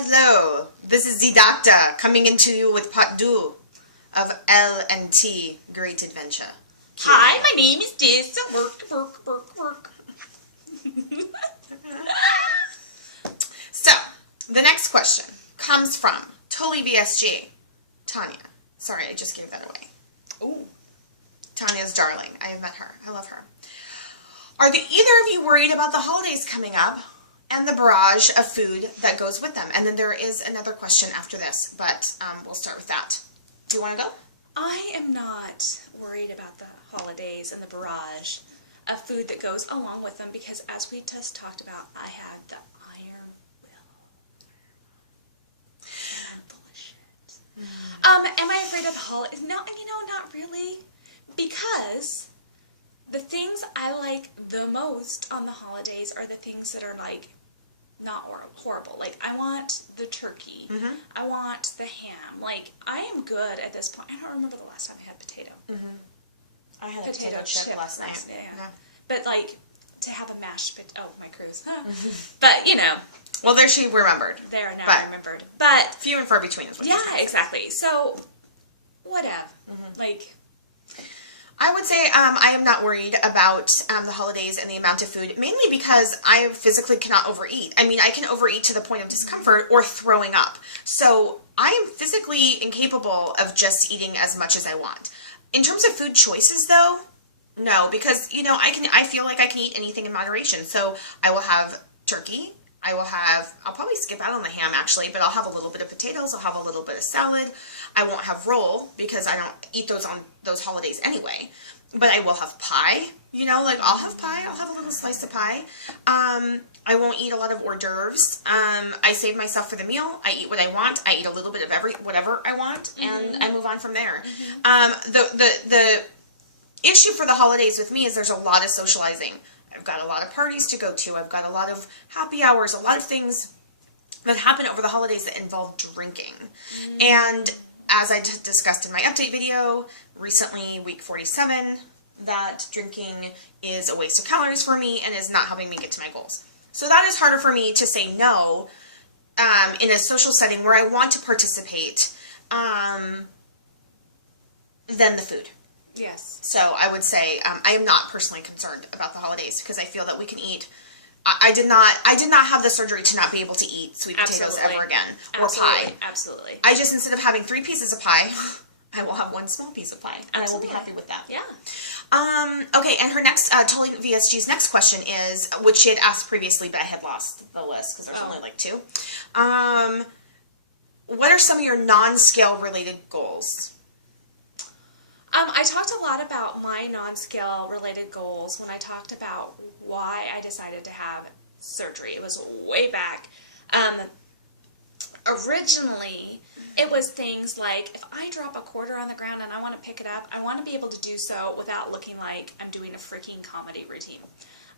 Hello, this is the Doctor coming into you with part 2 of L&T Great Adventure. Hi, my name is Tessa. Work. So, the next question comes from Totally VSG. Tanya. Sorry, I just gave that away. Ooh. Tanya's darling. I have met her. I love her. Are either of you worried about the holidays coming up and the barrage of food that goes with them? And then there is another question after this, but we'll start with that. Do you want to go? I am not worried about the holidays and the barrage of food that goes along with them because, as we just talked about, I had the iron will. I'm full of shit. Am I afraid of the holidays? No, not really. Because the things I like the most on the holidays are the things that are, like, not horrible. Like, I want the turkey. Mm-hmm. I want the ham. Like, I am good at this point. I don't remember the last time I had potato. Mm-hmm. I had a potato chip last night. Yeah. But, like, to have a mashed potato. Oh, my cruise. But, Well, there she remembered. There, now I remembered. But few and far between is what you're saying. Yeah, exactly. So, whatever. Mm-hmm. Like, I would say I am not worried about the holidays and the amount of food, mainly because I physically cannot overeat. I mean, I can overeat to the point of discomfort or throwing up. So I am physically incapable of just eating as much as I want. In terms of food choices, though, no, because, I feel like I can eat anything in moderation. So I will have turkey. I'll probably skip out on the ham, actually, but I'll have a little bit of potatoes. I'll have a little bit of salad. I won't have roll because I don't eat those on those holidays anyway. But I will have pie, I'll have pie. I'll have a little slice of pie. I won't eat a lot of hors d'oeuvres. I save myself for the meal. I eat what I want. I eat a little bit of whatever I want, and I move on from there. The issue for the holidays with me is there's a lot of socializing. I've got a lot of parties to go to. I've got a lot of happy hours, a lot of things that happen over the holidays that involve drinking. And as I discussed in my update video, recently, week 47, that drinking is a waste of calories for me and is not helping me get to my goals. So that is harder for me to say no in a social setting where I want to participate than the food. yes. So I would say I am not personally concerned about the holidays because I feel that we can eat. I did not have the surgery to not be able to eat sweet potatoes ever again or pie. Absolutely. I just, instead of having 3 pieces of pie, I will have 1 small piece of pie, and I will be happy with that. Yeah. Okay, and her next, Totally VSG's next question is, which she had asked previously, but I had lost the list because there's only like 2. What are some of your non-scale related goals? I talked a lot about my non-scale related goals when I talked about why I decided to have surgery. It was way back. Originally, it was things like, if I drop a quarter on the ground and I want to pick it up, I want to be able to do so without looking like I'm doing a freaking comedy routine.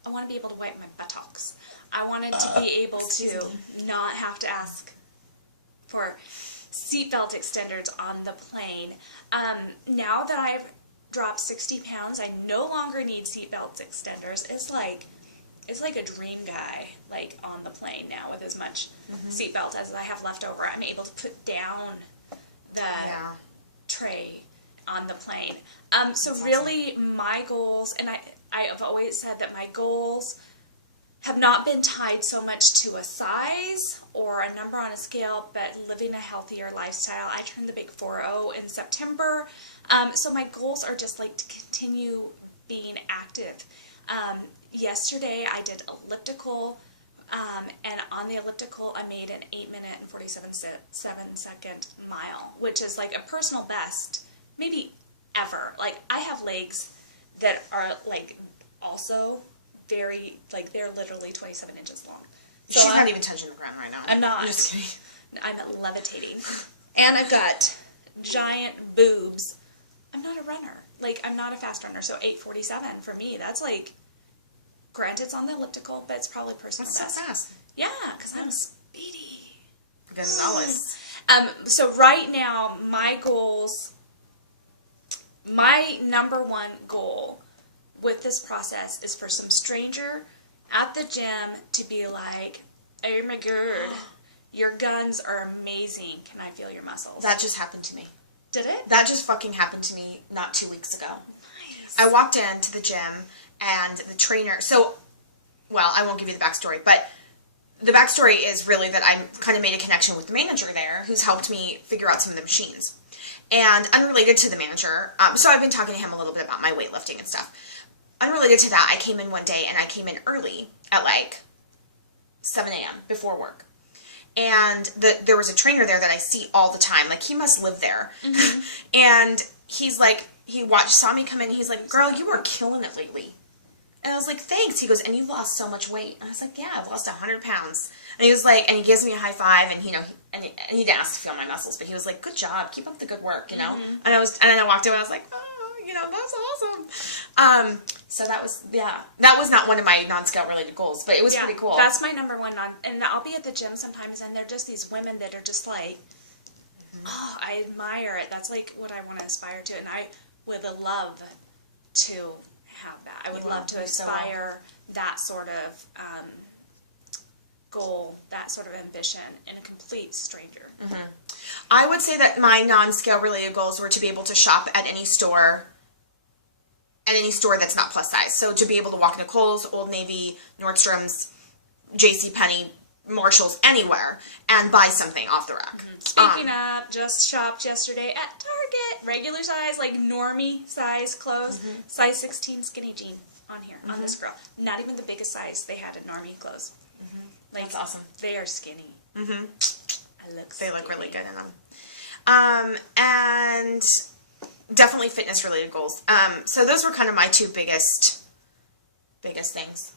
I want to be able to wipe my buttocks. I wanted to be able to not have to ask for seatbelt extenders on the plane. Now that I've dropped 60 pounds, I no longer need seatbelt extenders. It's like a dream guy, like, on the plane now with as much seatbelt as I have left over. I'm able to put down the tray on the plane. So really, my goals, and I have always said that my goals have not been tied so much to a size or a number on a scale, but living a healthier lifestyle. I turned the big 4-0 in September, so my goals are just like to continue being active. Yesterday I did elliptical, and on the elliptical I made an 8-minute and 47-second mile, which is like a personal best, maybe ever. Like, I have legs that are like also very, like, they're literally 27 inches long. So She's not even touching the ground right now. I'm not. I'm just kidding. I'm levitating. And I've got giant boobs. I'm not a runner. Like, I'm not a fast runner. So 8:47 for me, that's like, granted it's on the elliptical, but it's probably personal best. That's so fast. Yeah, because I'm speedy. Gonzalez. So right now, my goals, my number 1 goal with this process is for some stranger at the gym to be like, oh my god, Your guns are amazing. Can I feel your muscles? That just happened to me. Did it? That just fucking happened to me not 2 weeks ago. Nice. I walked into the gym and the trainer, well, I won't give you the backstory, but the backstory is really that I kind of made a connection with the manager there who's helped me figure out some of the machines. And unrelated to the manager, so I've been talking to him a little bit about my weightlifting and stuff. Unrelated to that, I came in one day and I came in early at like 7 a.m. before work. And there was a trainer there that I see all the time. Like, he must live there. Mm-hmm. And he's like, saw me come in, he's like, girl, you are killing it lately. And I was like, thanks. He goes, and you've lost so much weight. And I was like, yeah, I've lost 100 pounds. And he was like, and he gives me a high five, and, and he didn't ask to feel my muscles, but he was like, good job, keep up the good work, Mm-hmm. And then I walked away, I was like, oh, that's awesome. So that was not one of my non-scout related goals, but it was pretty cool. That's my number one and I'll be at the gym sometimes, and they're just these women that are just like, oh, I admire it. That's like what I want to aspire to, and I would love to have that. I would love to aspire that sort of goal, that sort of ambition in a complete stranger. Mm-hmm. I would say that my non-scale related goals were to be able to shop at any store that's not plus size. So to be able to walk into Kohl's, Old Navy, Nordstrom's, JCPenney, Marshall's, anywhere, and buy something off the rack. Mm-hmm. Speaking of, just shopped yesterday at Target. Regular size, like normie size clothes. Mm-hmm. Size 16 skinny jean on here, mm-hmm. on this girl. Not even the biggest size they had at normie clothes. Mm-hmm. Like, that's awesome. They are skinny. Mm-hmm. They look really good in them. And definitely fitness related goals. So those were kind of my two biggest things.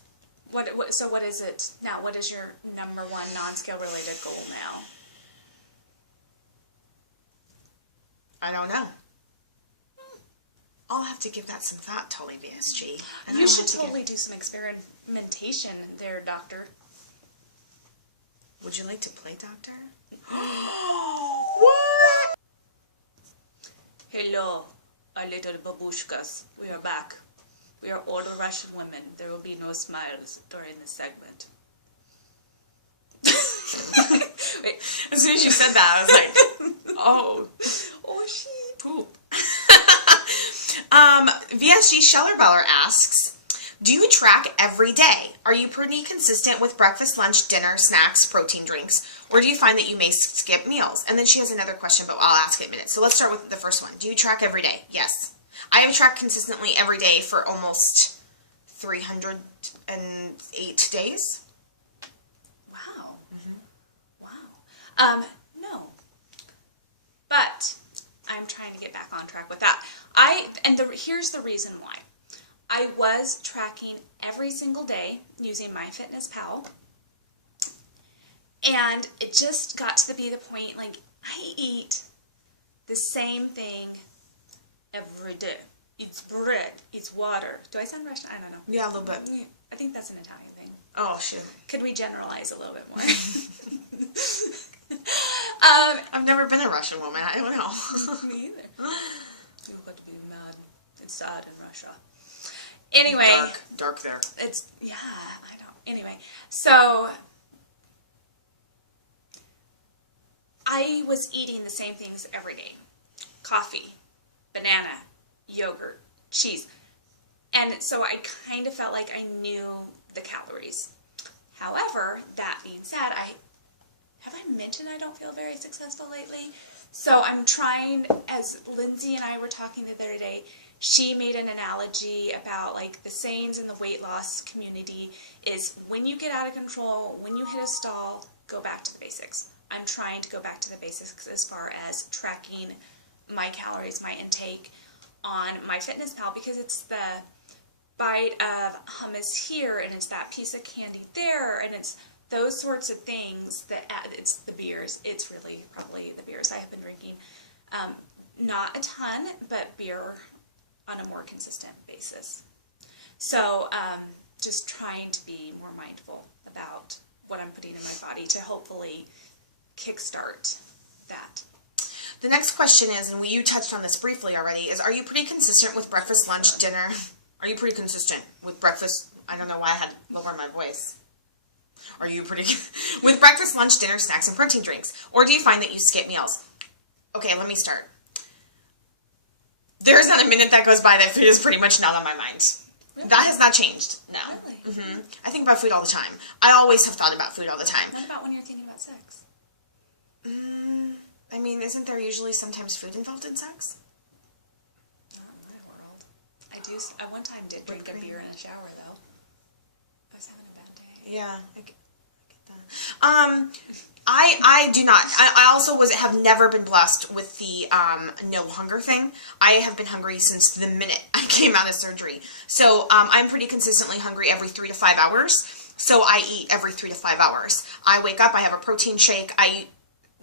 So what is it now? What is your number one non-scale related goal now? I don't know. I'll have to give that some thought, Tully BSG. You should totally do some experimentation there, doctor. Would you like to play doctor? What? Hello, our little babushkas. We are back. We are older Russian women. There will be no smiles during this segment. Wait, as soon as you said that, I was like, oh shit. Poop. VSG Schellerballer asks, do you track every day? Are you pretty consistent with breakfast, lunch, dinner, snacks, protein drinks? Or do you find that you may skip meals? And then she has another question, but I'll ask it in a minute. So let's start with the first one. Do you track every day? Yes. I have tracked consistently every day for almost 308 days. Wow. Mm-hmm. Wow. No. But I'm trying to get back on track with that. Here's the reason why. I was tracking every single day using MyFitnessPal, and it just got to be the point, like, I eat the same thing every day. It's bread, it's water. Do I sound Russian? I don't know. Yeah, a little bit. I think that's an Italian thing. Oh, shit. Could we generalize a little bit more? I've never been a Russian woman. I don't know. Me either. You got to be mad. It's sad in Russia. Anyway. Dark there. It's, yeah, I know. Anyway, so I was eating the same things every day. Coffee, banana, yogurt, cheese. And so I kind of felt like I knew the calories. However, that being said, have I mentioned I don't feel very successful lately? So I'm trying, as Lindsay and I were talking the other day, she made an analogy about like the sayings in the weight loss community is when you get out of control, when you hit a stall, go back to the basics. I'm trying to go back to the basics as far as tracking my calories, my intake on MyFitnessPal, because it's the bite of hummus here and it's that piece of candy there and it's those sorts of things that it's the beers. It's really probably the beers I have been drinking. Not a ton, but beer on a more consistent basis. So just trying to be more mindful about what I'm putting in my body to hopefully kickstart that. The next question is, and you touched on this briefly already, is are you pretty consistent with breakfast, lunch, dinner? Are you pretty consistent with breakfast? I don't know why I had to lower my voice. Are you pretty with breakfast, lunch, dinner, snacks, and protein drinks? Or do you find that you skip meals? Okay, let me start. There's not a minute that goes by that food is pretty much not on my mind. Really? That has not changed. No. Really? I think about food all the time. I always have thought about food all the time. What about when you're thinking about sex? I mean, isn't there usually sometimes food involved in sex? Not in my world. I one time did drink a beer in the shower, though. I was having a bad day. Yeah, I get that. I do not. I also have never been blessed with the no hunger thing. I have been hungry since the minute I came out of surgery. So I'm pretty consistently hungry every 3 to 5 hours. So I eat every 3 to 5 hours. I wake up, I have a protein shake. I eat,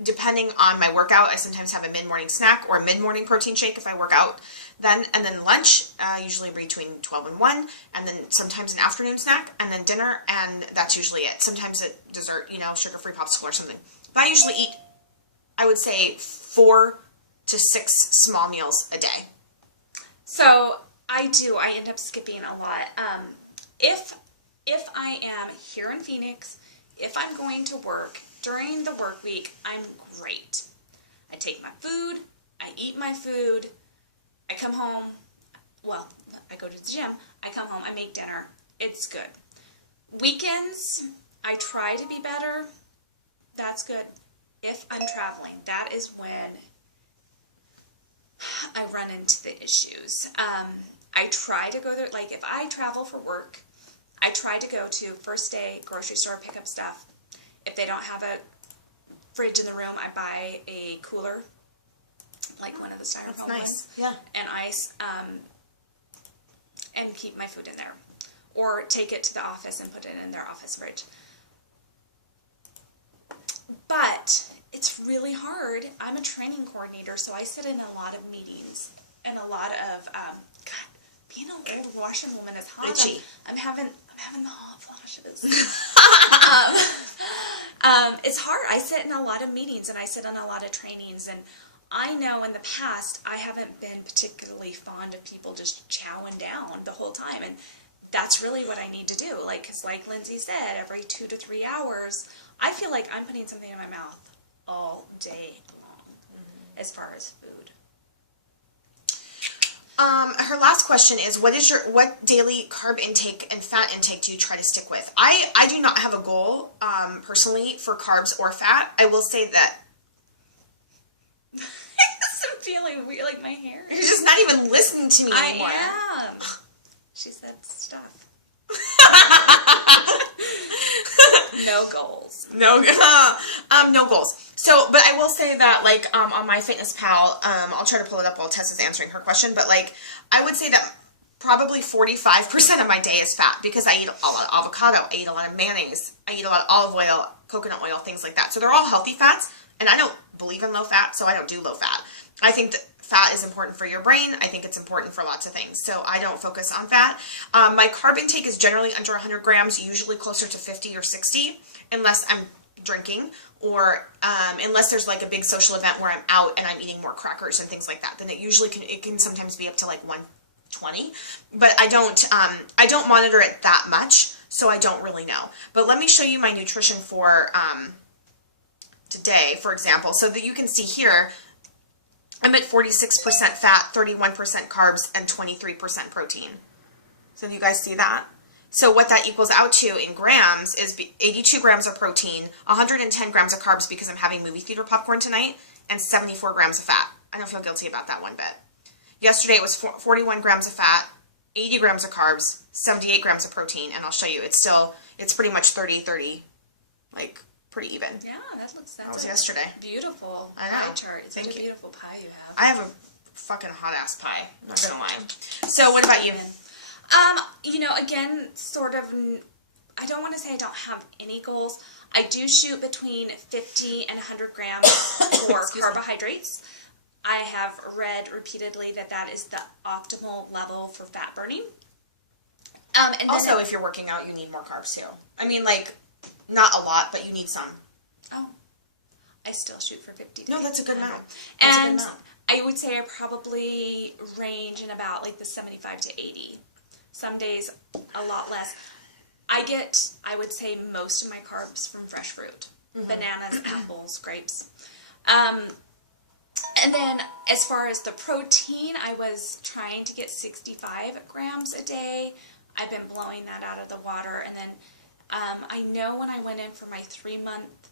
depending on my workout, I sometimes have a mid-morning snack or a mid-morning protein shake if I work out. And then lunch, usually between 12 and 1, and then sometimes an afternoon snack, and then dinner, and that's usually it. Sometimes a dessert, sugar-free popsicle or something. But I usually eat, I would say, 4 to 6 small meals a day. So I end up skipping a lot. If I am here in Phoenix, if I'm going to work during the work week, I'm great. I take my food, I eat my food, I come home, I go to the gym, I come home, I make dinner. It's good. Weekends, I try to be better. That's good. If I'm traveling, that is when I run into the issues. I try to go there, like if I travel for work, I try to go to first day grocery store, pick up stuff. If they don't have a fridge in the room, I buy a cooler, like one of the styrofoam ones. Yeah. And ice, and keep my food in there. Or take it to the office and put it in their office fridge. But it's really hard. I'm a training coordinator, so I sit in a lot of meetings and a lot of, God, being an old washerwoman is hot. Itchy. I'm having the hot flashes. It's hard. I sit in a lot of meetings and I sit on a lot of trainings, and I know in the past I haven't been particularly fond of people just chowing down the whole time, and that's really what I need to do. Because like Lindsay said, every 2 to 3 hours, I feel like I'm putting something in my mouth all day long, as far as food. Her last question is, what daily carb intake and fat intake do you try to stick with? I do not have a goal, personally, for carbs or fat. I will say that I'm feeling weird, like my hair. you're just not even listening to me anymore. I am. She said stuff. No goals. No goals. So, but I will say that, on MyFitnessPal, I'll try to pull it up while Tessa's answering her question, but, I would say that probably 45% of my day is fat, because I eat a lot of avocado, I eat a lot of mayonnaise, I eat a lot of olive oil, coconut oil, things like that. So they're all healthy fats, and I don't believe in low fat, so I don't do low fat. I think that fat is important for your brain. I think it's important for lots of things, so I don't focus on fat. My carb intake is generally under 100 grams, usually closer to 50 or 60, unless I'm drinking, or unless there's a big social event where I'm out and I'm eating more crackers and things like that. Then it can sometimes be up to 120, but I don't monitor it that much, so I don't really know. But let me show you my nutrition for today, for example, so that you can see here. I'm at 46% fat, 31% carbs, and 23% protein. So do you guys see that? So what that equals out to in grams is 82 grams of protein, 110 grams of carbs because I'm having movie theater popcorn tonight, and 74 grams of fat. I don't feel guilty about that one bit. Yesterday it was 41 grams of fat, 80 grams of carbs, 78 grams of protein, and I'll show you. It's pretty much 30-30, pretty even. Yeah, that's was yesterday. Beautiful I know. pie chart. It's Thank a you. beautiful pie you have. I have a fucking hot ass pie. I'm not gonna lie. So what about you? Again, sort of, I don't want to say I don't have any goals. I do shoot between 50 and 100 grams for carbohydrates. I have read repeatedly that is the optimal level for fat burning. And Also, if you're working out, you need more carbs too. I mean, not a lot, but you need some. Oh, I still shoot for 50. No, that's a good amount. And I would say I probably range in about the 75 to 80. Some days a lot less. I would say, most of my carbs from fresh fruit. Bananas, apples, grapes. And then as far as the protein, I was trying to get 65 grams a day. I've been blowing that out of the water. And then I know when I went in for my 3-month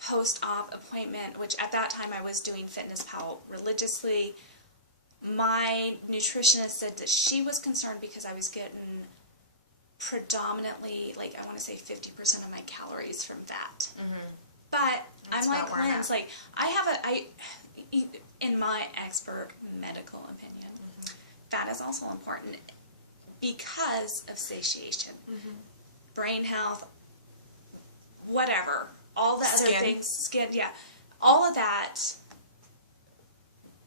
post-op appointment, which at that time I was doing Fitness Pal religiously, my nutritionist said that she was concerned because I was getting predominantly, like, I want to say 50% of my calories from fat. But That's I'm like about where I'm Lynn, like, in my expert medical opinion, fat is also important because of satiation, brain health, whatever, all the other things, skin, all of that.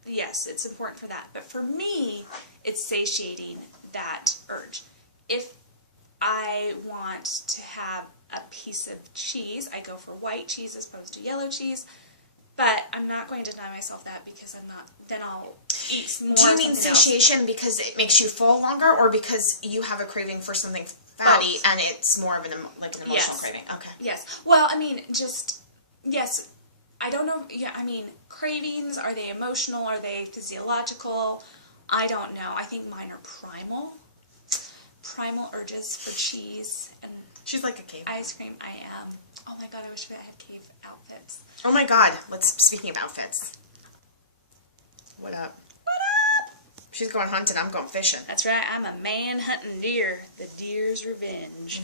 Yes, it's important for that. But for me, it's satiating that urge. If I want to have a piece of cheese, I go for white cheese as opposed to yellow cheese. But I'm not going to deny myself that because I'm not, then I'll eat more. Do you mean satiation because it makes you full longer, or because you have a craving for something fatty and it's more of an emotional craving? Okay. Yes. Well, I mean, yes. I don't know. Yeah, I mean, cravings, are they emotional? Are they physiological? I don't know. I think mine are primal. Primal urges for cheese and She's like a cave. ice cream. I am. Oh my God, I wish I had cave outfits. Oh my God. Speaking of outfits. What up? What up? She's going hunting. I'm going fishing. That's right. I'm a man hunting deer. The deer's revenge.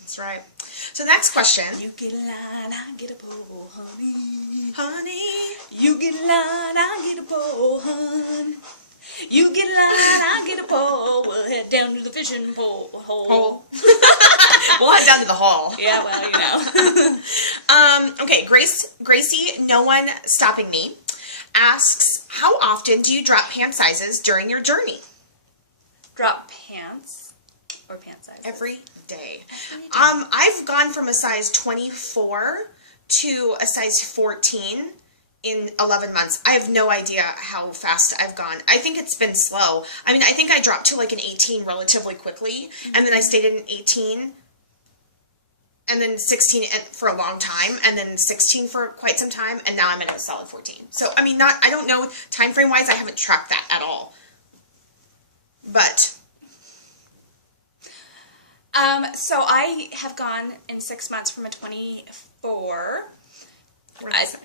That's right. So next question. You get a line, I get a pole, honey. Honey. You get a line, I get a pole, hun. You get a line, I get a pole. We'll head down to the fishing pole. Hole. We'll head down to the hall. Yeah, well, you know. Okay, Gracie, no one stopping me, asks, how often do you drop pant sizes during your journey? Drop pants or pant sizes? Every day. Every day. I've gone from a size 24 to a size 14 in 11 months. I have no idea how fast I've gone. I think it's been slow. I mean, I think I dropped to like an 18 relatively quickly, and then I stayed at an 18, and then 16 for a long time, and then 16 for quite some time, and now I'm at a solid 14. So, I mean, I don't know, time frame wise, I haven't tracked that at all. But so I have gone in 6 months from a 24, tight.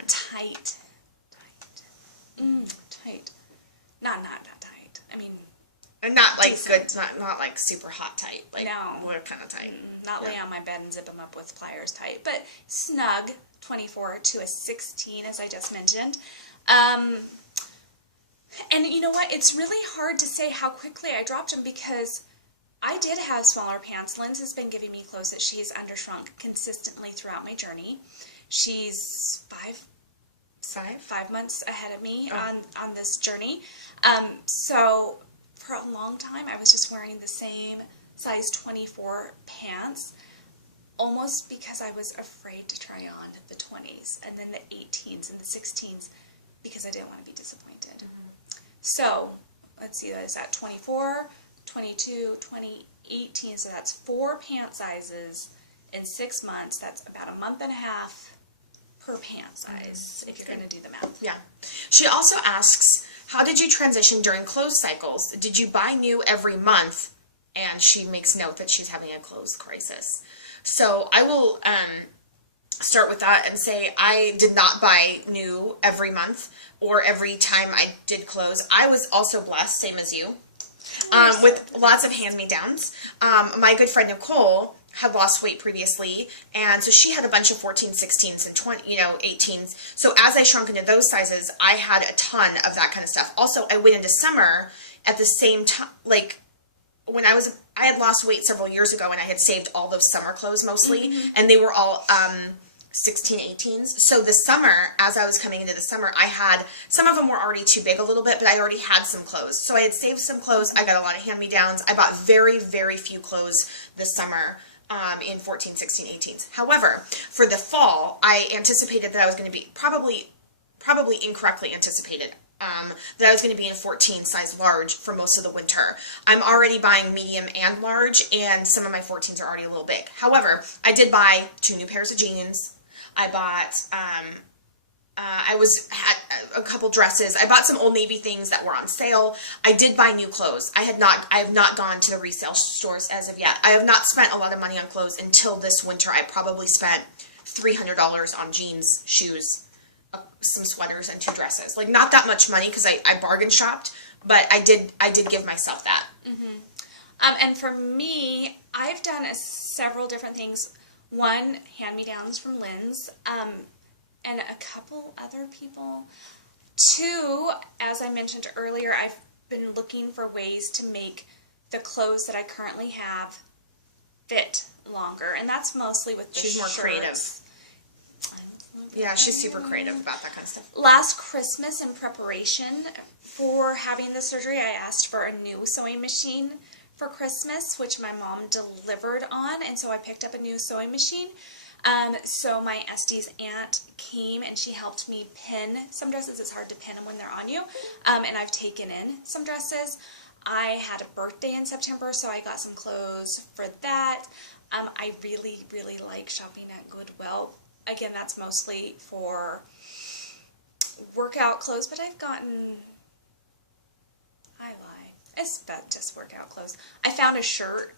Not tight. I mean, and not like decent. good, not like super hot tight. Like, no, we're kind of tight. Not lay on my bed and zip them up with pliers tight, but snug 24 to a 16, as I just mentioned. And you know what? It's really hard to say how quickly I dropped them because I did have smaller pants. Lindsay has been giving me clothes that she's undershrunk consistently throughout my journey. She's 5 months ahead of me on this journey. So for a long time, I was just wearing the same size 24 pants, almost because I was afraid to try on the 20s and then the 18s and the 16s because I didn't want to be disappointed. So let's see, that is at 24, 22, 20, 18, so that's 4 pant sizes in 6 months. That's about a month and a half per pant size, if you're going to do the math. Yeah. She also asks, how did you transition during clothes cycles? Did you buy new every month? And she makes note that she's having a clothes crisis. So I will start with that and say I did not buy new every month or every time I did clothes. I was also blessed, same as you, with lots of hand-me-downs. My good friend Nicole had lost weight previously, and so she had a bunch of 14, 16s, and 18s. So as I shrunk into those sizes, I had a ton of that kind of stuff. Also, I went into summer at the same time, like when I had lost weight several years ago, and I had saved all those summer clothes mostly, and they were all 16, 18s. So the summer, as I was coming into the summer, I had, some of them were already too big a little bit, but I already had some clothes. So I had saved some clothes. I got a lot of hand-me-downs. I bought very, very few clothes this summer in 14, 16, 18s. However, for the fall, I anticipated that I was going to be, probably incorrectly anticipated, that I was going to be in 14 size large for most of the winter. I'm already buying medium and large, and some of my 14s are already a little big. However, I did buy 2 new pairs of jeans. I bought, had a couple dresses. I bought some Old Navy things that were on sale. I did buy new clothes. I have not gone to the resale stores as of yet. I have not spent a lot of money on clothes until this winter. I probably spent $300 on jeans, shoes, some sweaters, and 2 dresses. Like, not that much money because I bargain shopped, but I did give myself that. And for me, I've done several different things. One, hand-me-downs from Lindsay, and a couple other people. 2, as I mentioned earlier, I've been looking for ways to make the clothes that I currently have fit longer, and that's mostly with the She's more shirts. creative. Yeah, she's super creative about that kind of stuff. Last Christmas, in preparation for having the surgery, I asked for a new sewing machine for Christmas, which my mom delivered on, and so I picked up a new sewing machine. So my Estes aunt came and she helped me pin some dresses. It's hard to pin them when they're on you, and I've taken in some dresses. I had a birthday in September, so I got some clothes for that. I really, really like shopping at Goodwill. Again, that's mostly for workout clothes, but I've gotten, I lie, it's about just workout clothes. I found a shirt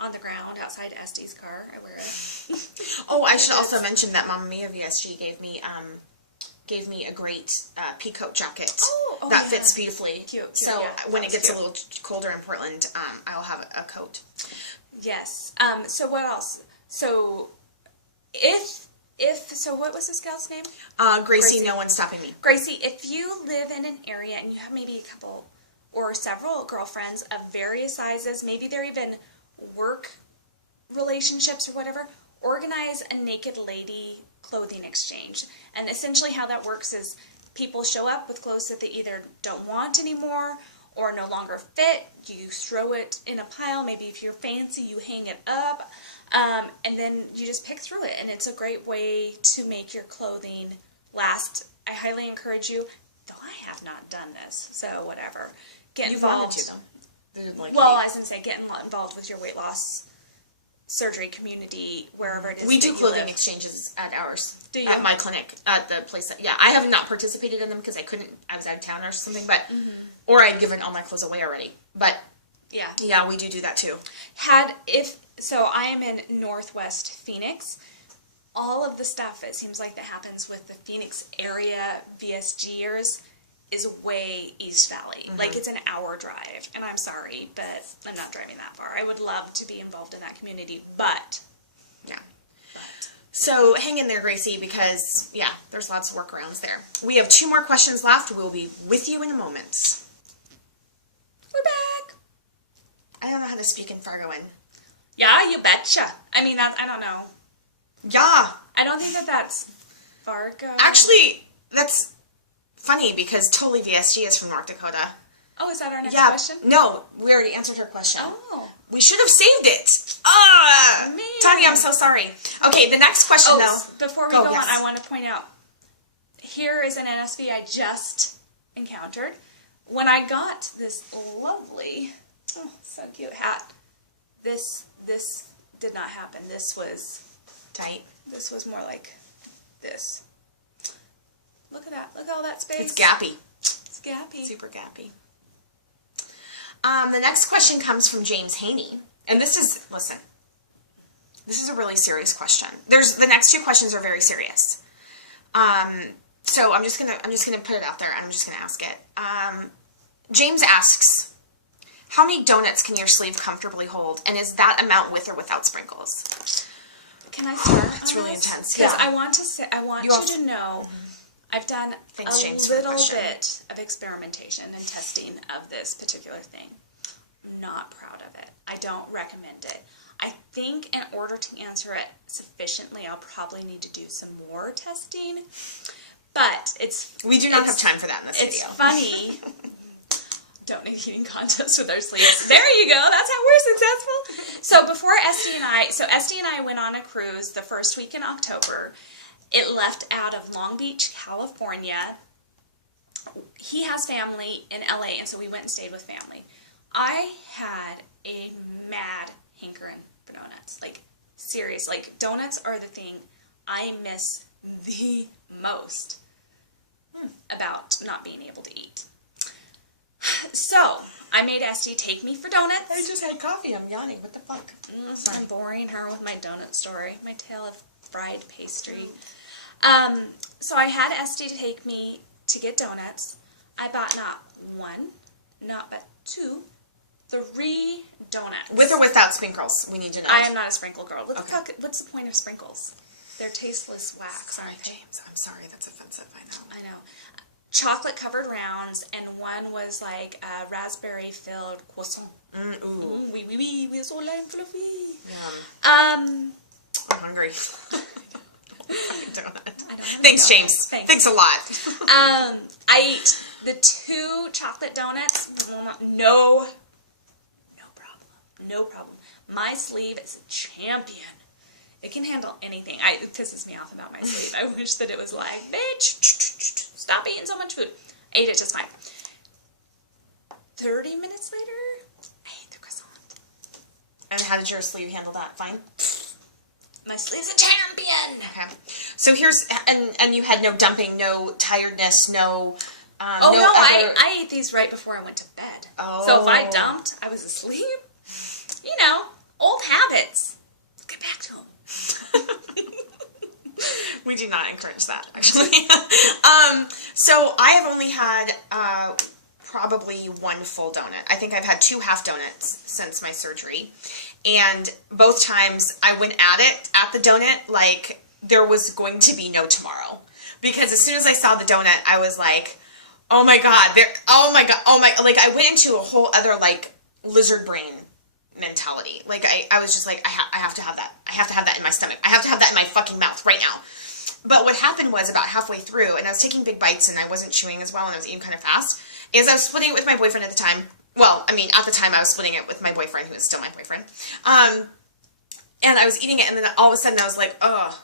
on the ground outside Estes' car. I wear it. Oh, I should also mention that Mamma Mia VSG gave me a great peacoat jacket that fits beautifully. Cute. So yeah, when it gets a little colder in Portland, I'll have a coat. Yes. So what else? So so what was this gal's name? Gracie, no one's stopping me. Gracie, if you live in an area and you have maybe a couple or several girlfriends of various sizes, maybe they're even work relationships or whatever, organize a naked lady clothing exchange. And essentially how that works is people show up with clothes that they either don't want anymore or no longer fit. You throw it in a pile. Maybe if you're fancy, you hang it up. And then you just pick through it. And it's a great way to make your clothing last. I highly encourage you, though I have not done this, so whatever. Get involved. You wanted to, though. Well, I was going to say, get involved with your weight loss surgery community, wherever it is. We do clothing exchanges at ours. Do you? At my clinic, at the place that, yeah, I have not participated in them because I was out of town or something, but, or I'd given all my clothes away already, but, yeah, we do that too. So I am in Northwest Phoenix. All of the stuff, it seems like, that happens with the Phoenix area VSGers is way East Valley. Like, it's an hour drive, and I'm sorry, but I'm not driving that far. I would love to be involved in that community, but. Yeah. So hang in there, Gracie, because, yeah, there's lots of workarounds there. We have 2 more questions left. We'll be with you in a moment. We're back. I don't know how to speak in Fargoan. Yeah, you betcha. I mean, I don't know. Yeah. I don't think that's Fargo. Actually, that's funny because Totally VSG is from North Dakota. Oh, is that our next Yeah. question? No, we already answered her question. Oh. We should have saved it. Ah, Man. Tanya, I'm so sorry. Okay, the next question, though. Before we go on, I want to point out, here is an NSV I just encountered. When I got this lovely, so cute hat, this did not happen. This was Tight. This was more like this. Look at that. Look at all that space. It's gappy. It's gappy. Super gappy. The next question comes from James Haney. And this is, listen, this is a really serious question. The next 2 questions are very serious. So I'm just gonna put it out there and I'm just gonna ask it. James asks, how many donuts can your sleeve comfortably hold? And is that amount with or without sprinkles? Can I start? It's really intense. Because Yeah. I want you to know, I've done James, a little bit of experimentation and testing of this particular thing. I'm not proud of it. I don't recommend it. I think in order to answer it sufficiently, I'll probably need to do some more testing. But we do not have time for that in this video. It's funny. Don't make eating contests with our sleeves. There you go. That's how we're successful. So before Esty and I went on a cruise the first week in October. It left out of Long Beach, California, he has family in LA, and so we went and stayed with family. I had a mad hankering for donuts. Like, serious. Like, donuts are the thing I miss the most about not being able to eat. So, I made Esty take me for donuts. I just had coffee. I'm yawning. What the fuck? I'm boring her with my donut story. My tale of fried pastry. So I had Esty to take me to get donuts. I bought not one, not but two, 3 donuts. With or without sprinkles? We need to know. I am not a sprinkle girl. What the fuck? What's the point of sprinkles? They're tasteless wax, Sorry, aren't they? James. I'm sorry. That's offensive. I know. I know. Chocolate covered rounds, and one was like a raspberry filled croissant. Ooh. Oui, oui, oui, we are so fluffy. I'm hungry. Donut. I don't have Thanks, any James. donuts. Thanks a lot. I ate the 2 chocolate donuts. No problem. No problem. My sleeve is a champion. It can handle anything. It pisses me off about my sleeve. I wish that it was like, bitch, stop eating so much food. I ate it just fine. 30 minutes later, I ate the croissant. And how did your sleeve handle that? Fine? My sleeve's a champion. Okay. So here's, and you had no dumping, no tiredness, no... I ate these right before I went to bed. Oh. So if I dumped, I was asleep. You know, old habits. Let's get back to them. We do not encourage that, actually. So I have only had probably 1 full donut. I think I've had 2 half donuts since my surgery. And both times I went at the donut, like there was going to be no tomorrow. Because as soon as I saw the donut, I was like, oh my God, like I went into a whole other like lizard brain mentality. Like I was just like, I have to have that. I have to have that in my stomach. I have to have that in my fucking mouth right now. But what happened was about halfway through, and I was taking big bites and I wasn't chewing as well and I was eating kind of fast, is I was splitting it with my boyfriend at the time. Well, I mean, at the time I was splitting it with my boyfriend, who is still my boyfriend. And I was eating it and then all of a sudden I was like, ugh.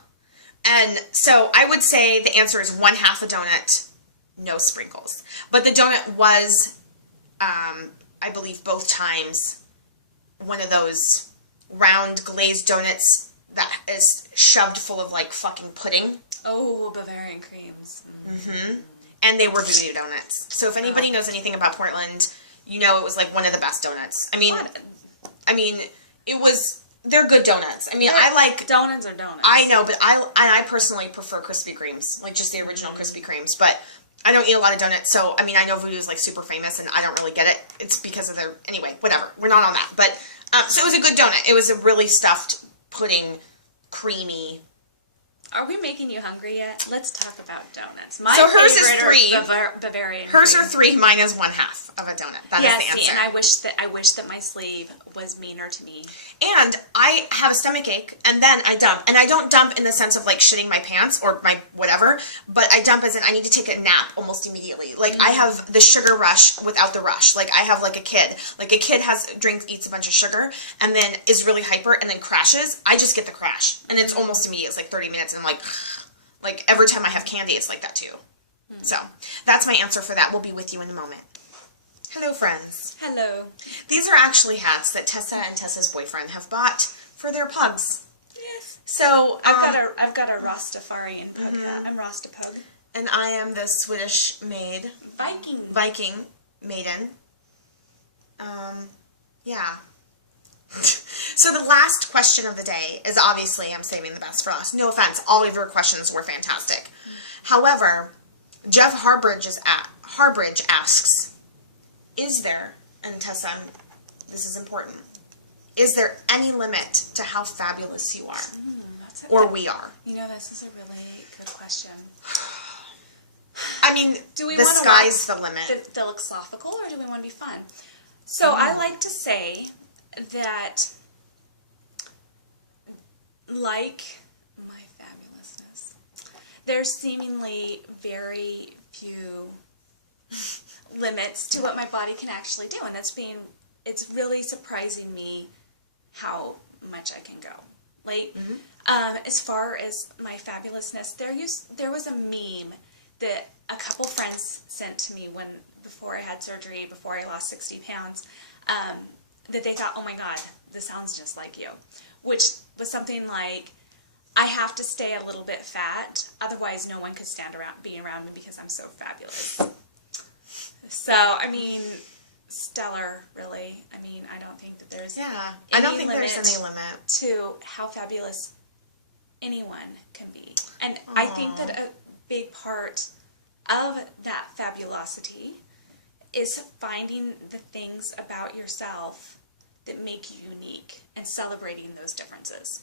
And so I would say the answer is 1/2 a donut, no sprinkles. But the donut was, I believe both times, one of those round glazed donuts that is shoved full of like fucking pudding. Oh, Bavarian creams. Mm-hmm. And they were voodoo donuts. So if anybody knows anything about Portland, you know it was like one of the best donuts. I mean, they're good donuts. I mean, I like... Donuts are donuts. I know, but I personally prefer Krispy Kremes. Like just the original Krispy Kremes. But I don't eat a lot of donuts, so I mean, I know voodoo is like super famous and I don't really get it. It's because of their... Anyway, whatever. We're not on that. But, so it was a good donut. It was a really stuffed pudding, creamy... Are we making you hungry yet? Let's talk about donuts. So hers is 3. Bavarian. Hers are 3, mine is 1/2 of a donut. That is the answer. See, and I wish that my sleeve was meaner to me. And I have a stomach ache, and then I dump. And I don't dump in the sense of like shitting my pants or my whatever, but I dump as in I need to take a nap almost immediately. Like I have the sugar rush without the rush. Like I have like a kid. Like a kid eats a bunch of sugar, and then is really hyper, and then crashes. I just get the crash, and it's almost immediate. It's like 30 minutes, and I'm like every time I have candy, it's like that too. So that's my answer for that. We'll be with you in a moment. Hello, friends. Hello. These are actually hats that Tessa and Tessa's boyfriend have bought for their pugs. Yes. So I've got a Rastafarian pug hat. I'm Rastapug. And I am the Swedish maid. Viking maiden. Yeah. So the last question of the day is obviously I'm saving the best for us. No offense, all of your questions were fantastic. However, Jeff Harbridge asks, is there, and Tessa, this is important, is there any limit to how fabulous you are? Or we are? You know, this is a really good question. I mean, do we the sky's the limit. Philosophical, or do we want to be fun? So I like to say that, like my fabulousness, there's seemingly very few limits to what my body can actually do, and it's really surprising me how much I can go. Like, as far as my fabulousness, there was a meme that a couple friends sent to me before I had surgery, before I lost 60 pounds, that they thought, oh my God, this sounds just like you. Which was something like, I have to stay a little bit fat, otherwise no one could be around me because I'm so fabulous. So, I mean, stellar, really. I mean, I don't think that there's I don't think there's any limit to how fabulous anyone can be. And I think that a big part of that fabulosity is finding the things about yourself that make you unique and celebrating those differences.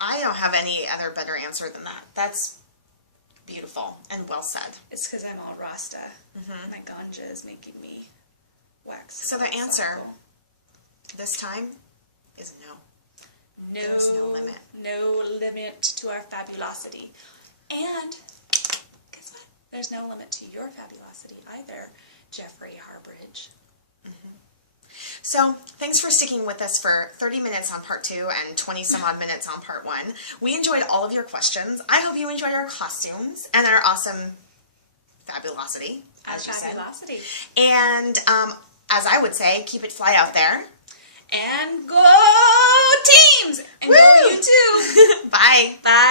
I don't have any other better answer than that. That's beautiful and well said. It's because I'm all Rasta. My ganja is making me wax. So the answer this time is no. There's no limit. No limit to our fabulosity. And guess what? There's no limit to your fabulosity either, Jeffrey Harbridge. So, thanks for sticking with us for 30 minutes on part 2 and 20 some odd minutes on part 1. We enjoyed all of your questions. I hope you enjoyed our costumes and our awesome fabulosity, as you said. And, as I would say, keep it fly out there. And go!